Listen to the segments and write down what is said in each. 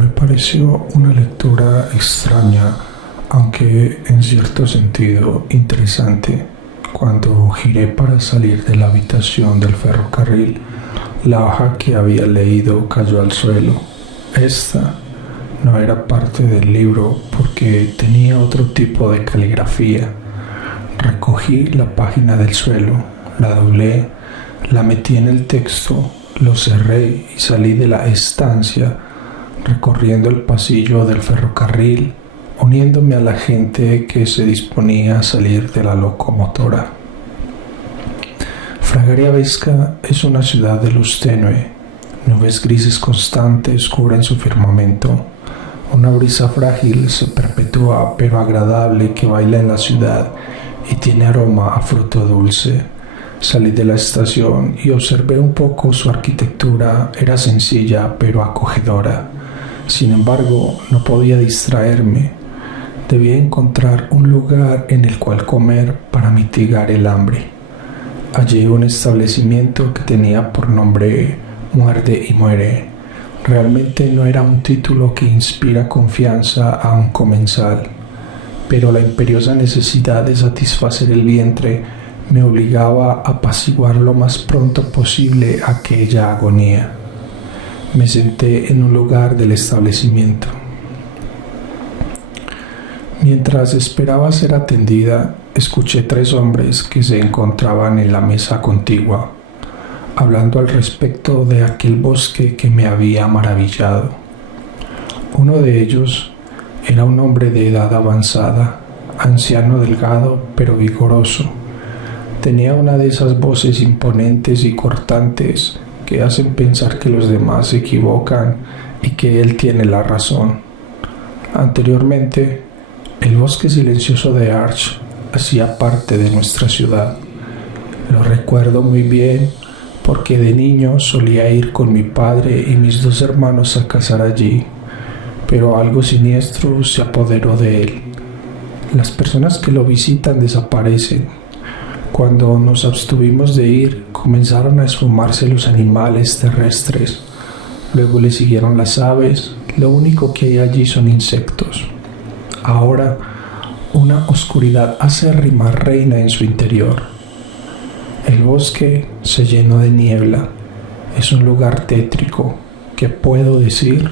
Me pareció una lectura extraña, aunque en cierto sentido interesante. Cuando giré para salir de la habitación del ferrocarril, la hoja que había leído cayó al suelo. Esta no era parte del libro porque tenía otro tipo de caligrafía. Recogí la página del suelo, la doblé, la metí en el texto, lo cerré y salí de la estancia, recorriendo el pasillo del ferrocarril, uniéndome a la gente que se disponía a salir de la locomotora. Fragaria Vesca es una ciudad de luz tenue. Nubes grises constantes cubren su firmamento. Una brisa frágil se perpetúa pero agradable que baila en la ciudad y tiene aroma a fruto dulce. Salí de la estación y observé un poco su arquitectura. Era sencilla pero acogedora. Sin embargo, no podía distraerme. Debía encontrar un lugar en el cual comer para mitigar el hambre. Hallé un establecimiento que tenía por nombre Muerde y Muere. Realmente no era un título que inspira confianza a un comensal, pero la imperiosa necesidad de satisfacer el vientre me obligaba a apaciguar lo más pronto posible aquella agonía. Me senté en un lugar del establecimiento. Mientras esperaba ser atendida, escuché 3 hombres que se encontraban en la mesa contigua, hablando al respecto de aquel bosque que me había maravillado. Uno de ellos era un hombre de edad avanzada, anciano delgado pero vigoroso. Tenía una de esas voces imponentes y cortantes que hacen pensar que los demás se equivocan y que él tiene la razón. Anteriormente, el bosque silencioso de Arch hacía parte de nuestra ciudad. Lo recuerdo muy bien porque de niño solía ir con mi padre y mis 2 hermanos a cazar allí, pero algo siniestro se apoderó de él. Las personas que lo visitan desaparecen. Cuando nos abstuvimos de ir, comenzaron a esfumarse los animales terrestres. Luego le siguieron las aves. Lo único que hay allí son insectos. Ahora, una oscuridad acérrima reina en su interior. El bosque se llenó de niebla. Es un lugar tétrico. ¿Qué puedo decir?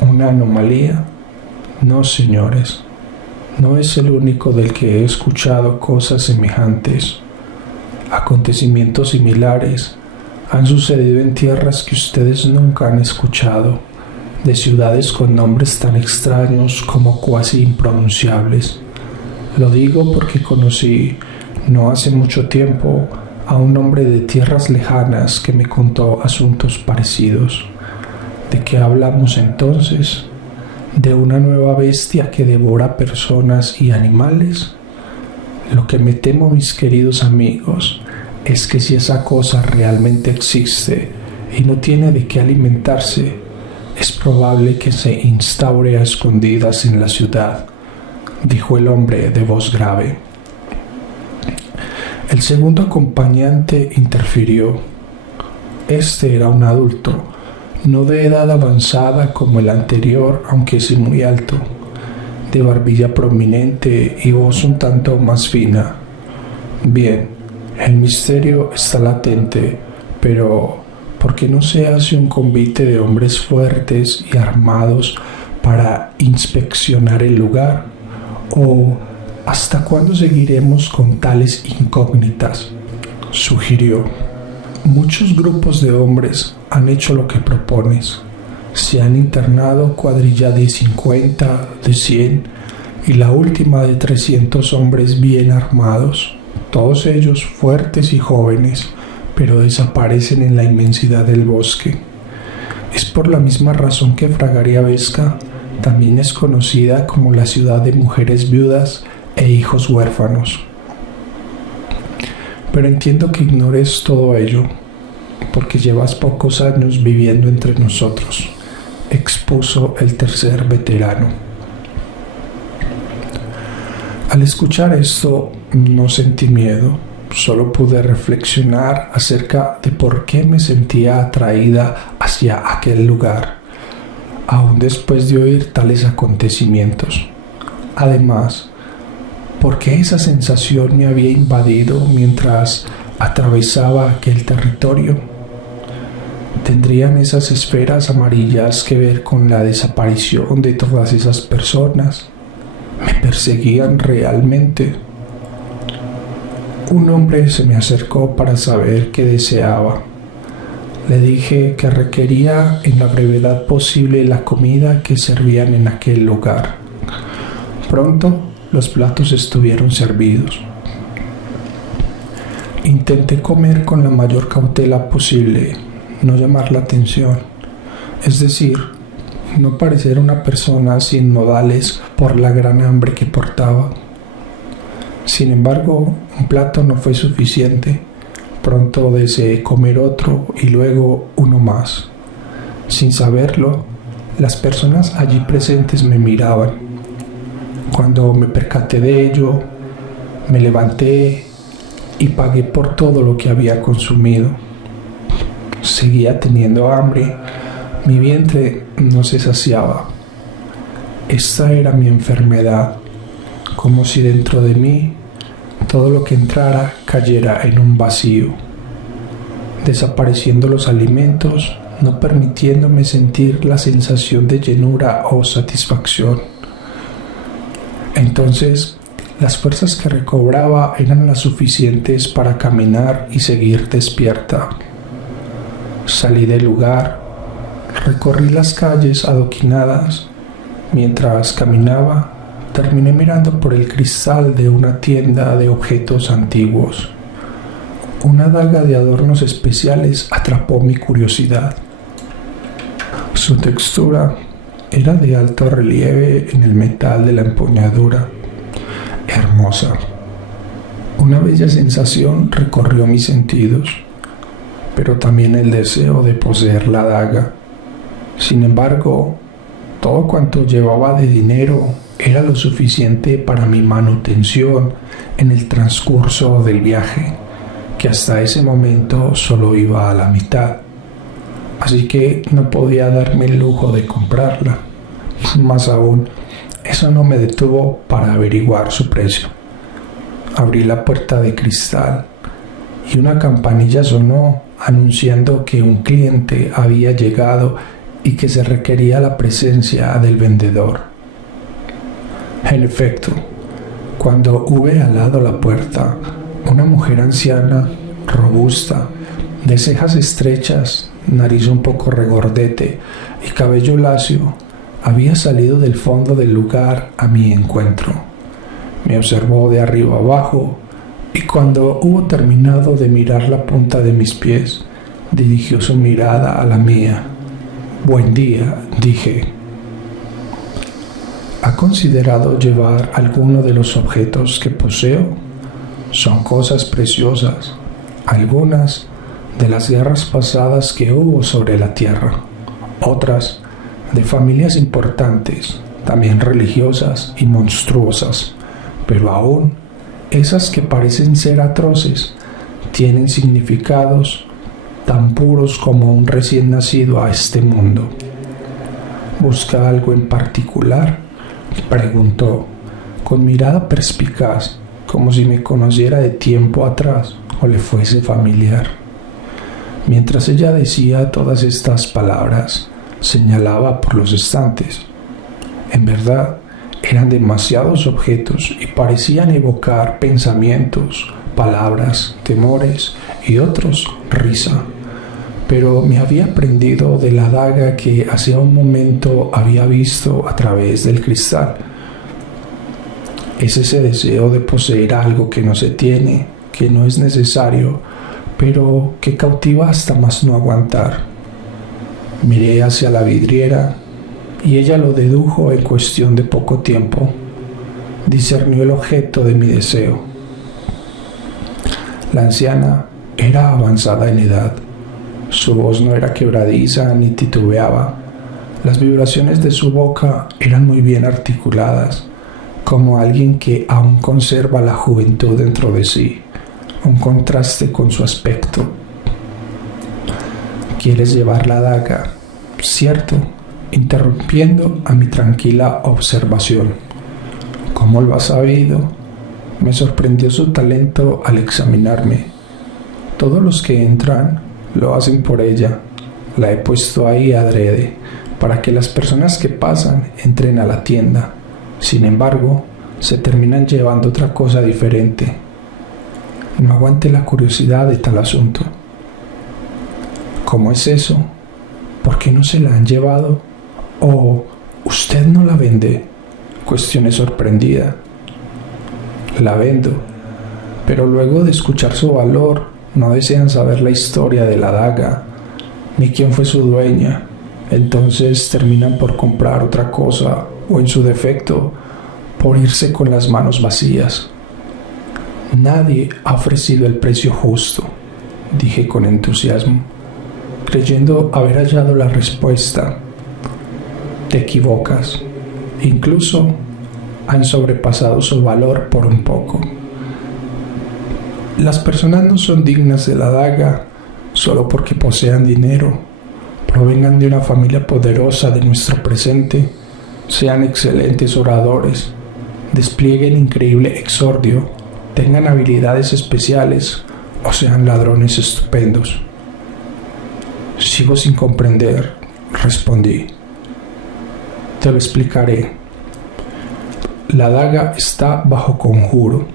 ¿Una anomalía? No, señores. No es el único del que he escuchado cosas semejantes. Acontecimientos similares han sucedido en tierras que ustedes nunca han escuchado, de ciudades con nombres tan extraños como cuasi impronunciables. Lo digo porque conocí, no hace mucho tiempo, a un hombre de tierras lejanas que me contó asuntos parecidos. ¿De qué hablamos entonces? ¿De una nueva bestia que devora personas y animales? Lo que me temo, mis queridos amigos, es que si esa cosa realmente existe y no tiene de qué alimentarse, es probable que se instaure a escondidas en la ciudad, dijo el hombre de voz grave. El segundo acompañante interfirió. Este era un adulto, no de edad avanzada como el anterior, aunque sí muy alto, de barbilla prominente y voz un tanto más fina. Bien, el misterio está latente, pero ¿por qué no se hace un convite de hombres fuertes y armados para inspeccionar el lugar? ¿O hasta cuándo seguiremos con tales incógnitas?, sugirió. Muchos grupos de hombres han hecho lo que propones. Se han internado cuadrilla de 50, de 100 y la última de 300 hombres bien armados, todos ellos fuertes y jóvenes, pero desaparecen en la inmensidad del bosque. Es por la misma razón que Fragaria Vesca también es conocida como la ciudad de mujeres viudas e hijos huérfanos. Pero entiendo que ignores todo ello, porque llevas pocos años viviendo entre nosotros, expuso el tercer veterano. Al escuchar esto, no sentí miedo, solo pude reflexionar acerca de por qué me sentía atraída hacia aquel lugar. aún después de oír tales acontecimientos. Además, ¿por qué esa sensación me había invadido mientras atravesaba aquel territorio? ¿Tendrían esas esferas amarillas que ver con la desaparición de todas esas personas? ¿Me perseguían realmente? Un hombre se me acercó para saber qué deseaba. Le dije que requería en la brevedad posible la comida que servían en aquel lugar. Pronto los platos estuvieron servidos. Intenté comer con la mayor cautela posible, no llamar la atención, es decir, no parecer una persona sin modales por la gran hambre que portaba. Sin embargo, un plato no fue suficiente. Pronto deseé comer otro y luego uno más. Sin saberlo, las personas allí presentes me miraban. Cuando me percaté de ello, me levanté y pagué por todo lo que había consumido. Seguía teniendo hambre, mi vientre no se saciaba. Esta era mi enfermedad, como si dentro de mí todo lo que entrara cayera en un vacío, desapareciendo los alimentos, no permitiéndome sentir la sensación de llenura o satisfacción. Entonces, las fuerzas que recobraba eran las suficientes para caminar y seguir despierta. Salí del lugar, recorrí las calles adoquinadas. Mientras caminaba, terminé mirando por el cristal de una tienda de objetos antiguos. Una daga de adornos especiales atrapó mi curiosidad. Su textura era de alto relieve en el metal de la empuñadura. Hermosa. Una bella sensación recorrió mis sentidos, pero también el deseo de poseer la daga. Sin embargo, todo cuanto llevaba de dinero era lo suficiente para mi manutención en el transcurso del viaje, que hasta ese momento solo iba a la mitad. Así que no podía darme el lujo de comprarla. Más aún, eso no me detuvo para averiguar su precio. Abrí la puerta de cristal y una campanilla sonó anunciando que un cliente había llegado y que se requería la presencia del vendedor. En efecto, cuando hube alado la puerta, una mujer anciana, robusta, de cejas estrechas, nariz un poco regordete y cabello lacio, había salido del fondo del lugar a mi encuentro. Me observó de arriba abajo y cuando hubo terminado de mirar la punta de mis pies, dirigió su mirada a la mía. «Buen día», dije. ¿Ha considerado llevar alguno de los objetos que poseo? Son cosas preciosas, algunas de las guerras pasadas que hubo sobre la tierra, otras de familias importantes, también religiosas y monstruosas, pero aún esas que parecen ser atroces tienen significados tan puros como un recién nacido a este mundo. ¿Busca algo en particular?, preguntó, con mirada perspicaz, como si me conociera de tiempo atrás o le fuese familiar. Mientras ella decía todas estas palabras, señalaba por los estantes. En verdad, eran demasiados objetos y parecían evocar pensamientos, palabras, temores y otros risa. Pero me había aprendido de la daga que hacía un momento había visto a través del cristal. Es ese deseo de poseer algo que no se tiene, que no es necesario, pero que cautiva hasta más no aguantar. Miré hacia la vidriera y ella lo dedujo en cuestión de poco tiempo. Discernió el objeto de mi deseo. La anciana era avanzada en edad. Su voz no era quebradiza ni titubeaba. Las vibraciones de su boca eran muy bien articuladas, como alguien que aún conserva la juventud dentro de sí, un contraste con su aspecto. ¿Quieres llevar la daga? ¿Cierto? interrumpiendo a mi tranquila observación. ¿Cómo lo has sabido? Me sorprendió su talento al examinarme. Todos los que entran lo hacen por ella. La he puesto ahí adrede, para que las personas que pasan entren a la tienda. Sin embargo, se terminan llevando otra cosa diferente. No aguante la curiosidad de tal asunto. ¿Cómo es eso? ¿Por qué no se la han llevado? ¿O usted no la vende? Cuestioné sorprendida. La vendo, pero luego de escuchar su valor, no desean saber la historia de la daga, ni quién fue su dueña. Entonces terminan por comprar otra cosa, o en su defecto, por irse con las manos vacías. Nadie ha ofrecido el precio justo, dije con entusiasmo, creyendo haber hallado la respuesta. Te equivocas. Incluso han sobrepasado su valor por un poco. Las personas no son dignas de la daga solo porque posean dinero, provengan de una familia poderosa de nuestro presente, sean excelentes oradores, desplieguen increíble exordio, tengan habilidades especiales o sean ladrones estupendos. Sigo sin comprender, respondí. Te lo explicaré. La daga está bajo conjuro.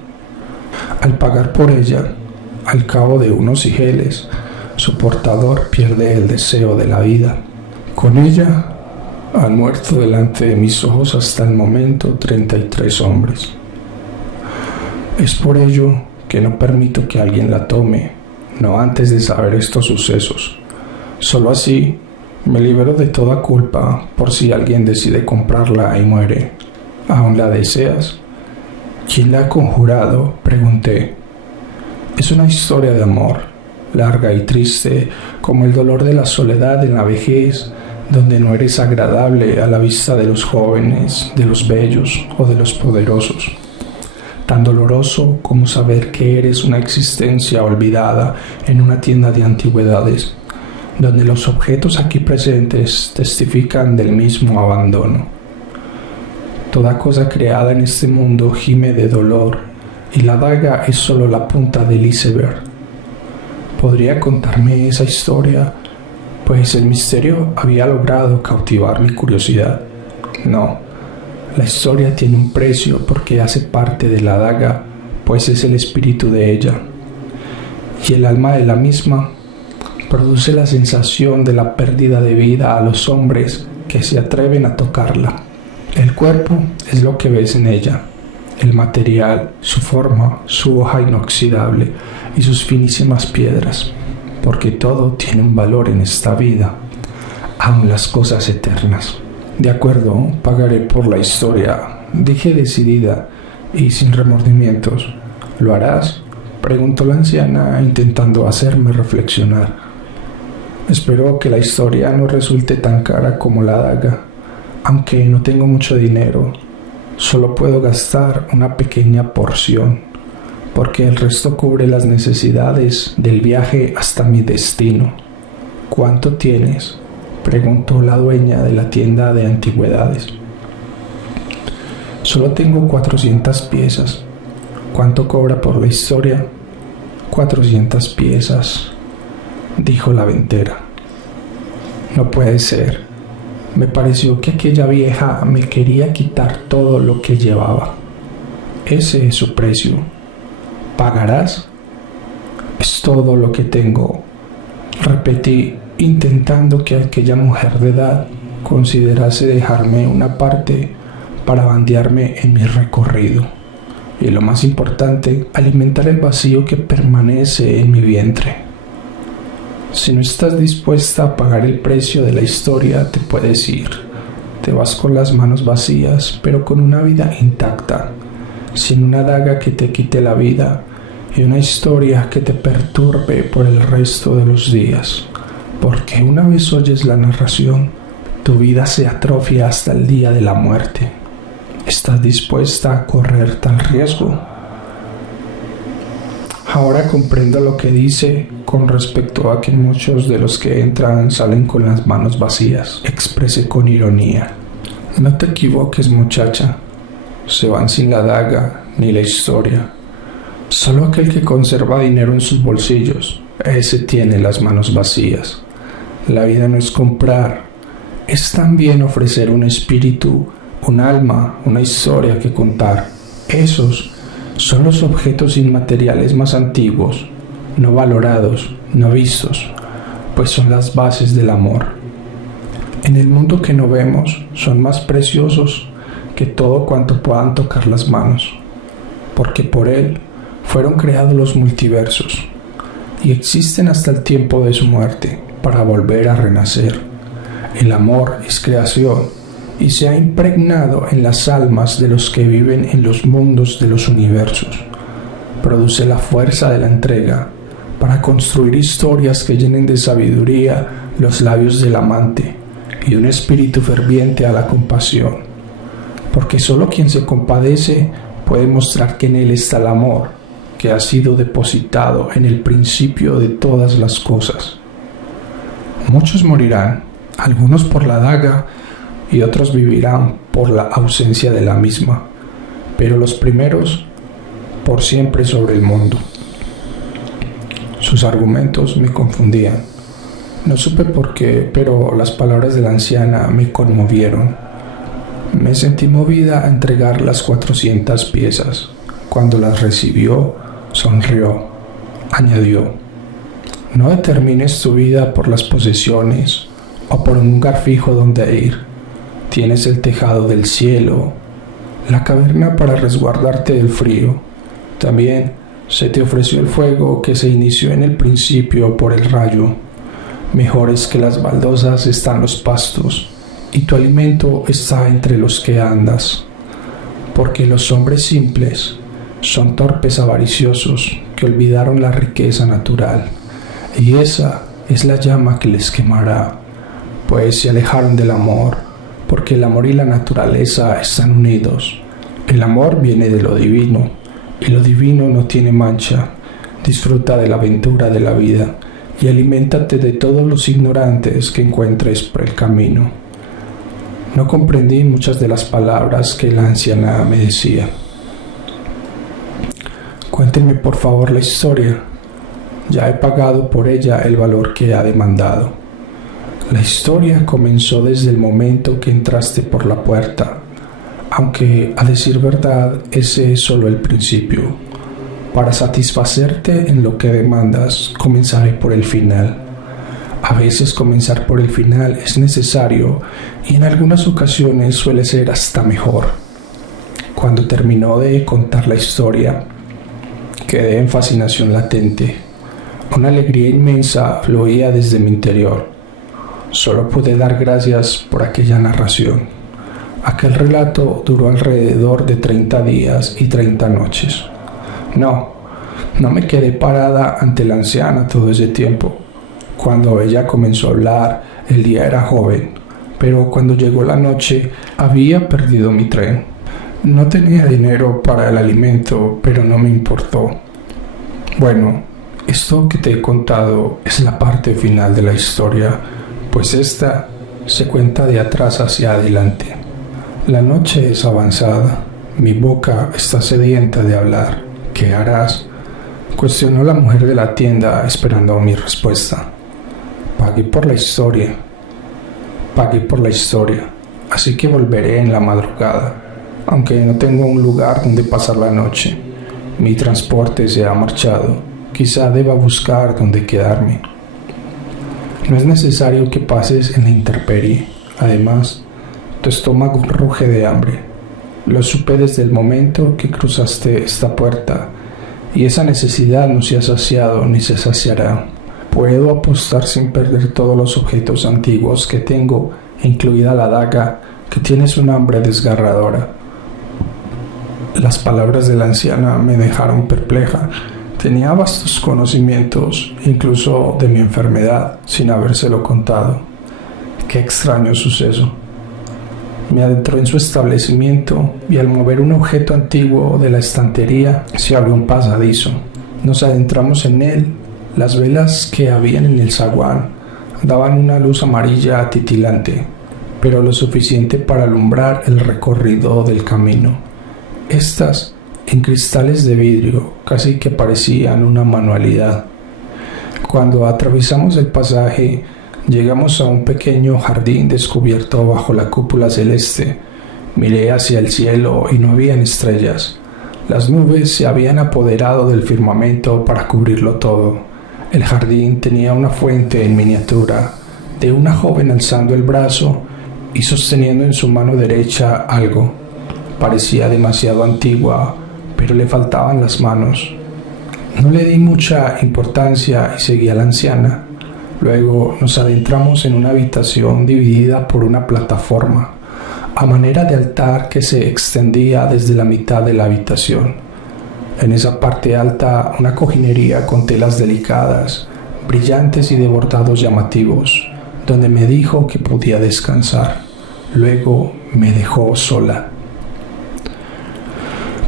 Al pagar por ella, al cabo de unos sigeles, su portador pierde el deseo de la vida. Con ella han muerto delante de mis ojos hasta el momento 33 hombres. Es por ello que no permito que alguien la tome, no antes de saber estos sucesos. Solo así me libero de toda culpa por si alguien decide comprarla y muere. ¿Aún la deseas? ¿Quién la ha conjurado?, pregunté. Es una historia de amor, larga y triste, como el dolor de la soledad en la vejez, donde no eres agradable a la vista de los jóvenes, de los bellos o de los poderosos. Tan doloroso como saber que eres una existencia olvidada en una tienda de antigüedades, donde los objetos aquí presentes testifican del mismo abandono. Toda cosa creada en este mundo gime de dolor, y la daga es solo la punta del iceberg. ¿Podría contarme esa historia? Pues el misterio había logrado cautivar mi curiosidad. No, la historia tiene un precio porque hace parte de la daga, pues es el espíritu de ella. Y el alma de la misma produce la sensación de la pérdida de vida a los hombres que se atreven a tocarla. El cuerpo es lo que ves en ella, el material, su forma, su hoja inoxidable y sus finísimas piedras, porque todo tiene un valor en esta vida, aun las cosas eternas. De acuerdo, pagaré por la historia, dije decidida y sin remordimientos. ¿Lo harás?, preguntó la anciana, intentando hacerme reflexionar. Espero que la historia no resulte tan cara como la daga. Aunque no tengo mucho dinero, solo puedo gastar una pequeña porción, porque el resto cubre las necesidades del viaje hasta mi destino. ¿Cuánto tienes?, preguntó la dueña de la tienda de antigüedades. Solo tengo 400 piezas. ¿Cuánto cobra por la historia? 400 piezas, dijo la ventera. No puede ser. Me pareció que aquella vieja me quería quitar todo lo que llevaba. Ese es su precio. ¿Pagarás? Es todo lo que tengo, repetí, intentando que aquella mujer de edad considerase dejarme una parte para bandearme en mi recorrido. Y lo más importante, alimentar el vacío que permanece en mi vientre. Si no estás dispuesta a pagar el precio de la historia, te puedes ir. Te vas con las manos vacías, pero con una vida intacta, sin una daga que te quite la vida y una historia que te perturbe por el resto de los días. Porque una vez oyes la narración, tu vida se atrofia hasta el día de la muerte. ¿Estás dispuesta a correr tal riesgo? Ahora comprendo lo que dice con respecto a que muchos de los que entran salen con las manos vacías. Expresé con ironía. No te equivoques, muchacha. Se van sin la daga ni la historia. Solo aquel que conserva dinero en sus bolsillos, ese tiene las manos vacías. La vida no es comprar, es también ofrecer un espíritu, un alma, una historia que contar. Esos son los objetos inmateriales más antiguos, no valorados, no vistos, pues son las bases del amor. En el mundo que no vemos, son más preciosos que todo cuanto puedan tocar las manos, porque por él fueron creados los multiversos y existen hasta el tiempo de su muerte para volver a renacer. El amor es creación y se ha impregnado en las almas de los que viven en los mundos de los universos. Produce la fuerza de la entrega para construir historias que llenen de sabiduría los labios del amante y un espíritu ferviente a la compasión, porque solo quien se compadece puede mostrar que en él está el amor que ha sido depositado en el principio de todas las cosas. Muchos morirán, algunos por la daga y otros vivirán por la ausencia de la misma, pero los primeros por siempre sobre el mundo. Sus argumentos me confundían. No supe por qué, pero las palabras de la anciana me conmovieron. Me sentí movida a entregar las 400 piezas. Cuando las recibió, sonrió. Añadió: no determines tu vida por las posesiones o por un lugar fijo donde ir. Tienes el tejado del cielo, la caverna para resguardarte del frío. También se te ofreció el fuego que se inició en el principio por el rayo. Mejores que las baldosas están los pastos, y tu alimento está entre los que andas. Porque los hombres simples son torpes avariciosos que olvidaron la riqueza natural, y esa es la llama que les quemará, pues se alejaron del amor, porque el amor y la naturaleza están unidos. El amor viene de lo divino, y lo divino no tiene mancha. Disfruta de la aventura de la vida, y aliméntate de todos los ignorantes que encuentres por el camino. No comprendí muchas de las palabras que la anciana me decía. Cuéntenme por favor la historia. Ya he pagado por ella el valor que ha demandado. La historia comenzó desde el momento que entraste por la puerta, aunque a decir verdad ese es solo el principio. Para satisfacerte en lo que demandas, comenzaré por el final. A veces comenzar por el final es necesario y en algunas ocasiones suele ser hasta mejor. Cuando terminó de contar la historia, quedé en fascinación latente. Una alegría inmensa fluía desde mi interior. Solo pude dar gracias por aquella narración. Aquel relato duró alrededor de 30 días y 30 noches. No me quedé parada ante la anciana todo ese tiempo. Cuando ella comenzó a hablar, el día era joven, pero cuando llegó la noche había perdido mi tren. No tenía dinero para el alimento, pero no me importó. Bueno, esto que te he contado es la parte final de la historia, pues esta se cuenta de atrás hacia adelante. La noche es avanzada, mi boca está sedienta de hablar. ¿Qué harás?, cuestionó la mujer de la tienda esperando mi respuesta. Pagué por la historia, así que volveré en la madrugada, aunque no tengo un lugar donde pasar la noche. Mi transporte se ha marchado, quizá deba buscar donde quedarme. No es necesario que pases en la intemperie, además, tu estómago ruge de hambre. Lo supe desde el momento que cruzaste esta puerta, y esa necesidad no se ha saciado ni se saciará. Puedo apostar sin perder todos los objetos antiguos que tengo, incluida la daga, que tienes un hambre desgarradora. Las palabras de la anciana me dejaron perpleja. Tenía vastos conocimientos, incluso de mi enfermedad, sin habérselo contado. Qué extraño suceso. Me adentró en su establecimiento y al mover un objeto antiguo de la estantería se abrió un pasadizo. Nos adentramos en él. Las velas que habían en el zaguán daban una luz amarilla titilante, pero lo suficiente para alumbrar el recorrido del camino. Estas, en cristales de vidrio, casi que parecían una manualidad. Cuando atravesamos el pasaje, llegamos a un pequeño jardín descubierto bajo la cúpula celeste. Miré hacia el cielo y no habían estrellas. Las nubes se habían apoderado del firmamento para cubrirlo todo. El jardín tenía una fuente en miniatura, de una joven alzando el brazo y sosteniendo en su mano derecha algo. Parecía demasiado antigua, pero le faltaban las manos. No le di mucha importancia y seguí a la anciana. Luego nos adentramos en una habitación dividida por una plataforma, a manera de altar que se extendía desde la mitad de la habitación. En esa parte alta, una cojinería con telas delicadas, brillantes y de bordados llamativos, donde me dijo que podía descansar. Luego me dejó sola.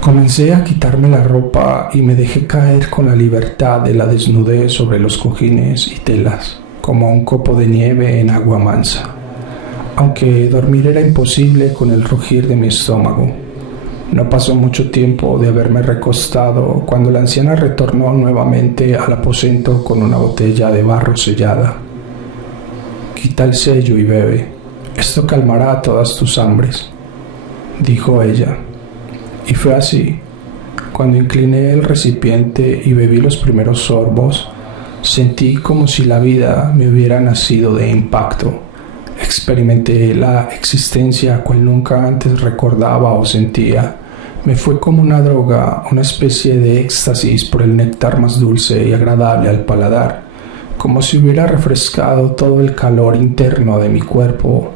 Comencé a quitarme la ropa y me dejé caer con la libertad de la desnudez sobre los cojines y telas, como un copo de nieve en agua mansa. Aunque dormir era imposible con el rugir de mi estómago. No pasó mucho tiempo de haberme recostado cuando la anciana retornó nuevamente al aposento con una botella de barro sellada. «Quita el sello y bebe. Esto calmará todas tus hambres», dijo ella. Y fue así. Cuando incliné el recipiente y bebí los primeros sorbos, sentí como si la vida me hubiera nacido de impacto. Experimenté la existencia cual nunca antes recordaba o sentía. Me fue como una droga, una especie de éxtasis por el néctar más dulce y agradable al paladar, como si hubiera refrescado todo el calor interno de mi cuerpo,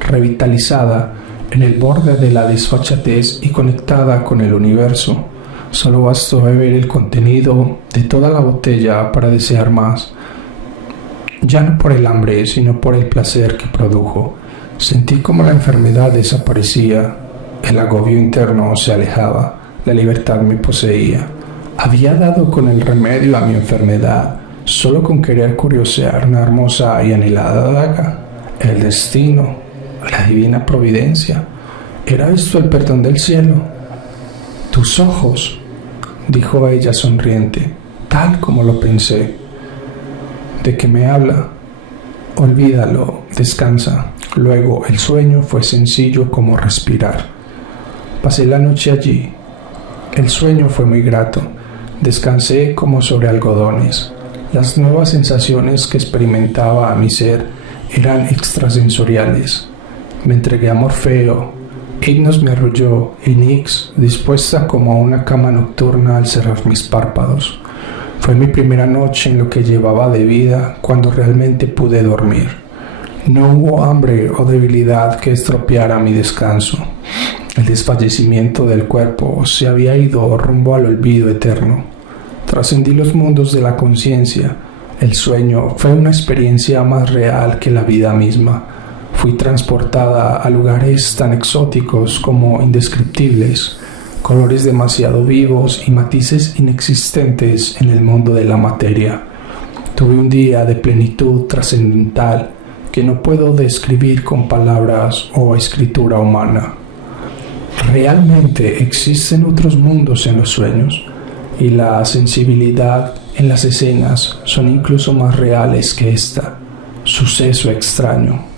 revitalizada en el borde de la desfachatez y conectada con el universo. Solo bastó beber el contenido de toda la botella para desear más. Ya no por el hambre, sino por el placer que produjo. Sentí como la enfermedad desaparecía, el agobio interno se alejaba, la libertad me poseía. Había dado con el remedio a mi enfermedad, solo con querer curiosear una hermosa y anhelada daga. El destino, la divina providencia. ¿Era esto el perdón del cielo? «Tus ojos», dijo ella sonriente, tal como lo pensé. «¿De qué me habla?» «Olvídalo, descansa». Luego el sueño fue sencillo como respirar. Pasé la noche allí. El sueño fue muy grato. Descansé como sobre algodones. Las nuevas sensaciones que experimentaba a mi ser eran extrasensoriales. Me entregué a Morfeo. Ignos me arrulló y Nix, dispuesta como a una cama nocturna al cerrar mis párpados. Fue mi primera noche en lo que llevaba de vida cuando realmente pude dormir. No hubo hambre o debilidad que estropeara mi descanso. El desfallecimiento del cuerpo se había ido rumbo al olvido eterno. Trascendí los mundos de la conciencia. El sueño fue una experiencia más real que la vida misma. Fui transportada a lugares tan exóticos como indescriptibles, colores demasiado vivos y matices inexistentes en el mundo de la materia. Tuve un día de plenitud trascendental que no puedo describir con palabras o escritura humana. Realmente existen otros mundos en los sueños, y la sensibilidad en las escenas son incluso más reales que esta. Suceso extraño.